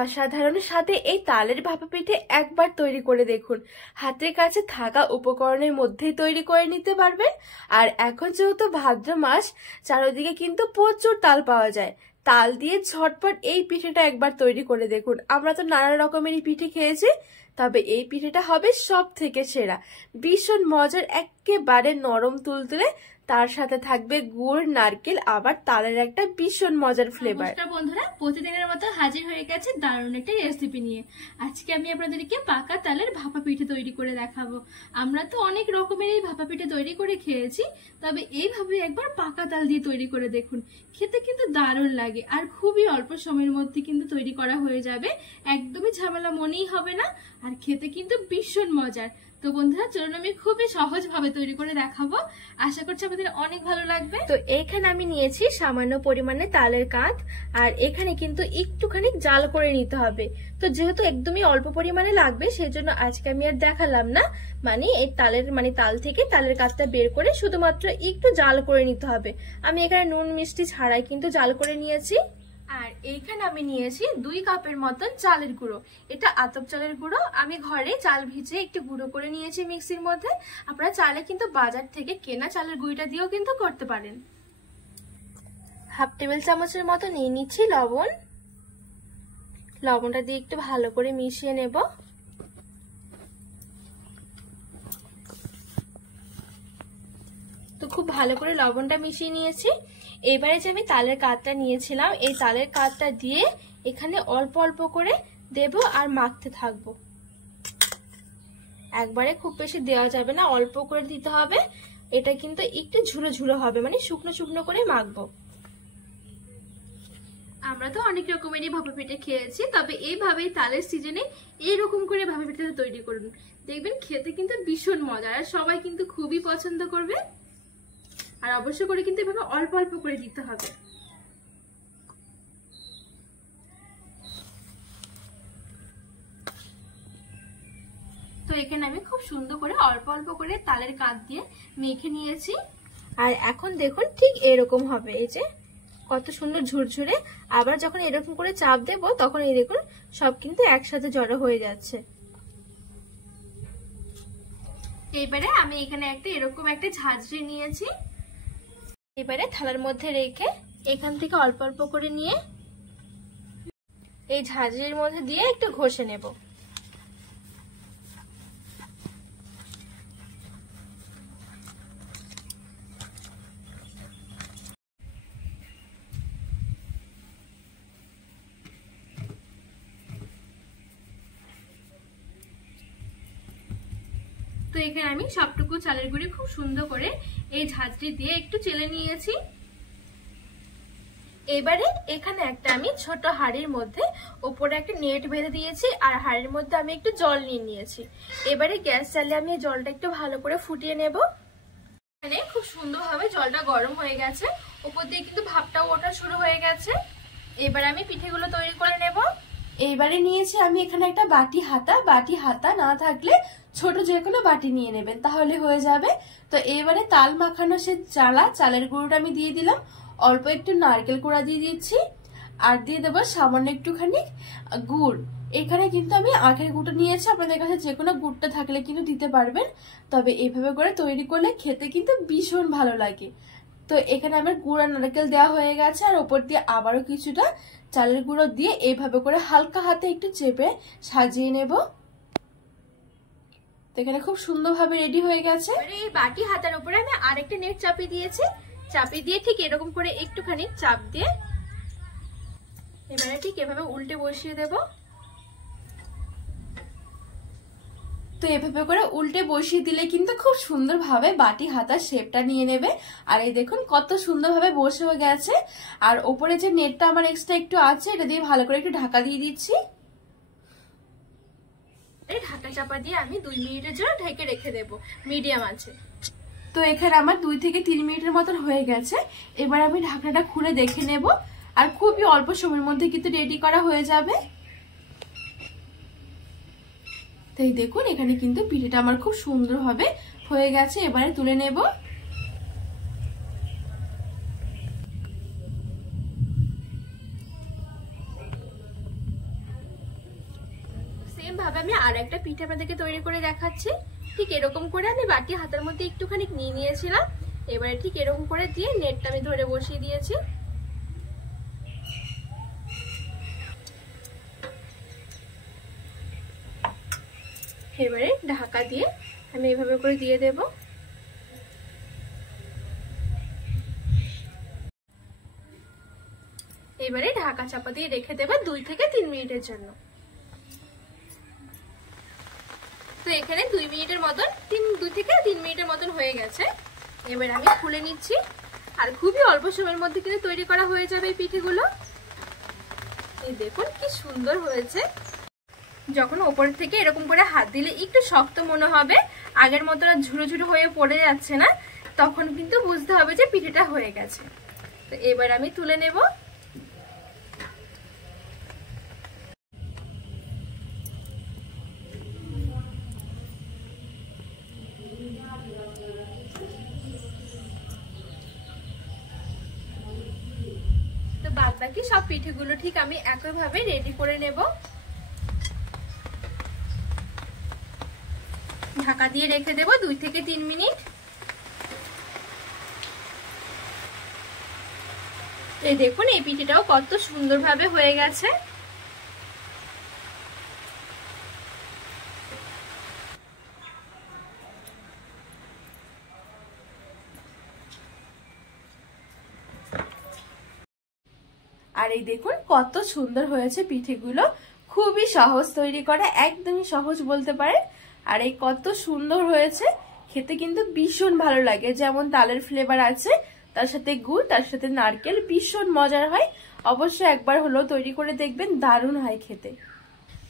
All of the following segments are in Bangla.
অসাধারণ স্বাদে এই তালের ভাপা পিঠে একবার তৈরি করে দেখুন। হাতের কাছে থাকা উপকরণের মধ্যেই তৈরি করে নিতে পারবেন। আর এখন যেহেতু ভাদ্র মাস, চারিদিকে কিন্তু প্রচুর তাল পাওয়া যায়। তাল দিয়ে ঝটপট এই পিঠেটা একবার তৈরি করে দেখুন। আমরা তো নানা রকমেরই পিঠে খেয়েছি, তবে এই পিঠেটা হবে সব থেকে সেরা। ভীষণ মজার, একেবারে নরম তুলতুলে, তার সাথে থাকবে গুড়, নারকেল, আবার তালের একটা ভীষণ মজার ফ্লেভার। বন্ধুরা, প্রতিদিনের মতো হাজির হয়ে গেছে দারুণ একটা রেসিপি নিয়ে। আজকে আমি আপনাদেরকে পাকা তালের ভাপা পিঠে তৈরি করে দেখাবো। আমরা তো অনেক রকমের এই ভাপা পিঠে তৈরি করে খেয়েছি, তবে এইভাবে একবার পাকা তাল দিয়ে তৈরি করে দেখুন। খেতে কিন্তু দারুণ লাগে, আর খুবই অল্প সময়ের মধ্যে কিন্তু তৈরি করা হয়ে যাবে। একদমই ঝামেলা মনেই হবে না, আর খেতে কিন্তু ভীষণ মজার। তো বন্ধুরা, চলুন আমি খুবই সহজ ভাবে তৈরি করে দেখাবো। আশা করছি আপনাদের অনেক ভালো লাগবে। তো এইখানে আমি নিয়েছি সামান্য পরিমাণে তালের কাঁধ, আর এখানে কিন্তু একটুখানি জাল করে নিতে হবে। তো যেহেতু একদমই অল্প পরিমাণে লাগবে, সেই জন্য আজকে আমি আর দেখালাম না। এই তাল থেকে তালের কাঁধটা বের করে শুধুমাত্র একটু জাল করে নিতে হবে। আমি এখানে নুন মিষ্টি ছাড়াই কিন্তু জাল করে নিয়েছি। আর এইখানে আমি নিয়েছি 2 কাপের মতন চালের গুঁড়ো। এটা আতপ চালের গুঁড়ো। আমি ঘরে চাল ভিজে একটু গুঁড়ো করে নিয়েছি মিক্সির মধ্যে। আপনারা চাইলে কিন্তু বাজার থেকে কেনা চালের গুঁড়িটা দিয়েও কিন্তু করতে পারেন। হাফ টেবিল চামচের মতো নিয়ে নিচ্ছি লবণ। লবণটা দিয়ে একটু ভালো করে মিশিয়ে নেব। তো খুব ভালো করে লবণটা মিশিয়ে নিয়েছি। এবারে যে আমি তালের কাঠটা নিয়েছিলাম, এই তালের কাঠটা দিয়ে এখানে অল্প অল্প করে দেব আর মাখতে থাকবো। একবারে খুব বেশি দেওয়া যাবে না, অল্প করে দিতে হবে। এটা কিন্তু একটু ঝুরো ঝুরো হবে, শুকনো শুকনো করে মাখবো। আমরা তো অনেক রকমেরই ভাপা পিঠে খেয়েছি, তবে এইভাবেই তালের সিজনে এইরকম করে ভাপা পিঠাটা তৈরি করুন। দেখবেন খেতে কিন্তু ভীষণ মজার, আর সবাই কিন্তু খুবই পছন্দ করবে। আর অবশ্য করে কিন্তু এভাবে অল্প অল্প করে দিতে হবে। তো এখানে আমি খুব সুন্দর করে অল্প অল্প করে তালের কাঠ দিয়ে মেখে নিয়েছি। আর এখন দেখুন ঠিক এরকম হবে। এই যে কত সুন্দর ঝুরঝুরে। আবার যখন এরকম করে চাপ দেব, তখন এই দেখুন সব কিন্তু একসাথে জড়ো হয়ে যাচ্ছে। এবারে আমি এখানে এরকম একটা ঝাঁঝরি নিয়েছি। এবারে থালার মধ্যে রেখে এখান থেকে অল্প অল্প করে নিয়ে এই ঝাঁঝরির মধ্যে দিয়ে একটু ঘষে নেব। তো এখানে আমি সবটুকু চালের গুঁড়ি খুব সুন্দর করে এই ঝাঁঝরি দিয়ে একটু চেলে নিয়েছি। এবারে এখানে আমি ছোট হাঁড়ির মধ্যে উপরে একটা নেট বেঁধে দিয়েছি, আর হাঁড়ির মধ্যে আমি একটু জল নিয়ে নিয়েছি। এবারে গ্যাস জ্বালিয়ে আমি জলটা একটু ভালো করে ফুটিয়ে নেব। এখানে খুব সুন্দরভাবে জলটা গরম হয়ে গেছে, উপর দিয়ে কিন্তু ভাপটাও ওঠা শুরু হয়ে গেছে। এবারে আমি পিঠেগুলো তৈরি করে নেব। এইবারে নিয়েছি আমি এখানে একটা বাটি হাতা। বাটি হাতা না থাকলে ছোট যে কোনো বাটি নিয়ে নেবেন, তাহলে হয়ে যাবে। তো এবারে তাল মাখানো সে চালের গুঁড়োটা আমি দিয়ে দিলাম। অল্প একটু নারকেল কোড়া দিয়ে দিচ্ছি, আর দিয়ে দেবো সামান্য একটুখানি গুড়। এখানে কিন্তু আমি আখের গুঁড়ো নিয়েছি, আপনাদের কাছে যে কোনো গুড়টা থাকলে কিন্তু দিতে পারবেন। তবে এইভাবে করে তৈরি করলে খেতে কিন্তু ভীষণ ভালো লাগে। তো এখানে আমার গুড় আর নারকেল দেওয়া হয়ে গেছে, আর ওপর দিয়ে আবারও কিছুটা চালের গুঁড়ো দিয়ে এইভাবে করে হালকা হাতে একটু চেপে সাজিয়ে নেব। তো এখানে খুব সুন্দরভাবে রেডি হয়ে গেছে। এই বাটি হাতার উপরে আমি আরেকটা নেট চাপিয়ে দিয়েছি। চাপিয়ে দিয়ে ঠিক এরকম করে একটুখানি চাপ দিয়ে এবারে ঠিক এভাবে উল্টে বসিয়ে দেব। তো এভাবে করে উল্টে বসিয়ে দিলে কিন্তু খুব সুন্দরভাবে বাটি হাতার শেপটা নিয়ে নেবে। আর এই দেখুন কত সুন্দরভাবে বসে হয়ে গেছে। আর ওপরে যে নেটটা আমার এক্সট্রা একটু আছে, এটা দিয়ে ভালো করে একটু ঢাকা দিয়ে দিচ্ছি। এই ঢাকা চাপা দিয়ে আমি 2 মিনিটের জন্য ঢেকে রেখে দেব মিডিয়াম আঁচে। তো এখানে আমার 2 থেকে 3 মিনিটের মতন হয়ে গেছে। এবার আমি ঢাকনাটা খুলে দেখে নেব, আর খুবই অল্প সময়ের মধ্যে কিন্তু রেডি করা হয়ে যাবে। তাই দেখুন এখানে কিন্তু পিঠেটা আমার খুব সুন্দরভাবে হয়ে গেছে। এবারে তুলে নেব। সেম ভাবে আমি আর একটা পিঠে আপনাদেরকে তৈরি করে দেখাচ্ছি। ঠিক এরকম করে আমি বাটি হাতের মধ্যে একটুখানি নিয়ে নিয়েছিলাম। এবারে ঠিক এরকম করে দিয়ে নেটটা আমি ধরে বসিয়ে দিয়েছি। এবারে ঢাকা দিয়ে আমি এইভাবে করে দিয়ে দেব। এবারে ঢাকা চাপা দিয়ে রেখে দেব 2 থেকে 3 মিনিটের জন্য। তো এখানে 2 মিনিটের মতন 2 থেকে 3 মিনিটের মতন হয়ে গেছে। এবার আমি খুলে নিচ্ছি। আর খুবই অল্প সময়ের মধ্যে কিন্তু তৈরি করা হয়ে যাবে এই পিঠেগুলো। এই দেখুন কি সুন্দর হয়েছে। যখন ওপর থেকে এরকম করে হাত দিলে একটু শক্ত মনে হবে, আগের মতো ঝুরো ঝুরো হয়ে পড়ে যাচ্ছে না, তখন কিন্তু বুঝতে হবে যে পিঠেটা হয়ে গেছে। তো এবার আমি তুলে নেব। তো বাদ বাকি সব পিঠেগুলো ঠিক আমি একইভাবে রেডি করে নেব। ঢাকা দিয়ে রেখে দেব 2 থেকে 3 মিনিট। এই দেখুন এই পিঠেটাও কত সুন্দরভাবে হয়ে গেছে। আর এই দেখুন কত সুন্দর হয়েছে পিঠেগুলো। খুবই সহজ তৈরি করা, একদমই সহজ বলতে পারেন। আর এই কত সুন্দর হয়েছে, খেতে কিন্তু ভীষণ ভালো লাগে। যেমন তালের ফ্লেভার আছে, তার সাথে গুড়, তার সাথে নারকেল, ভীষণ মজার হয়। অবশ্যই একবার হলেও তৈরি করে দেখবেন, দারুণ হয় খেতে।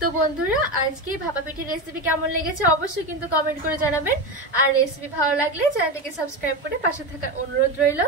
তো বন্ধুরা, আজকে ভাপা পিঠের রেসিপি কেমন লেগেছে অবশ্যই কিন্তু কমেন্ট করে জানাবেন। আর রেসিপি ভালো লাগলে চ্যানেলটিকে সাবস্ক্রাইব করে পাশে থাকার অনুরোধ রইল।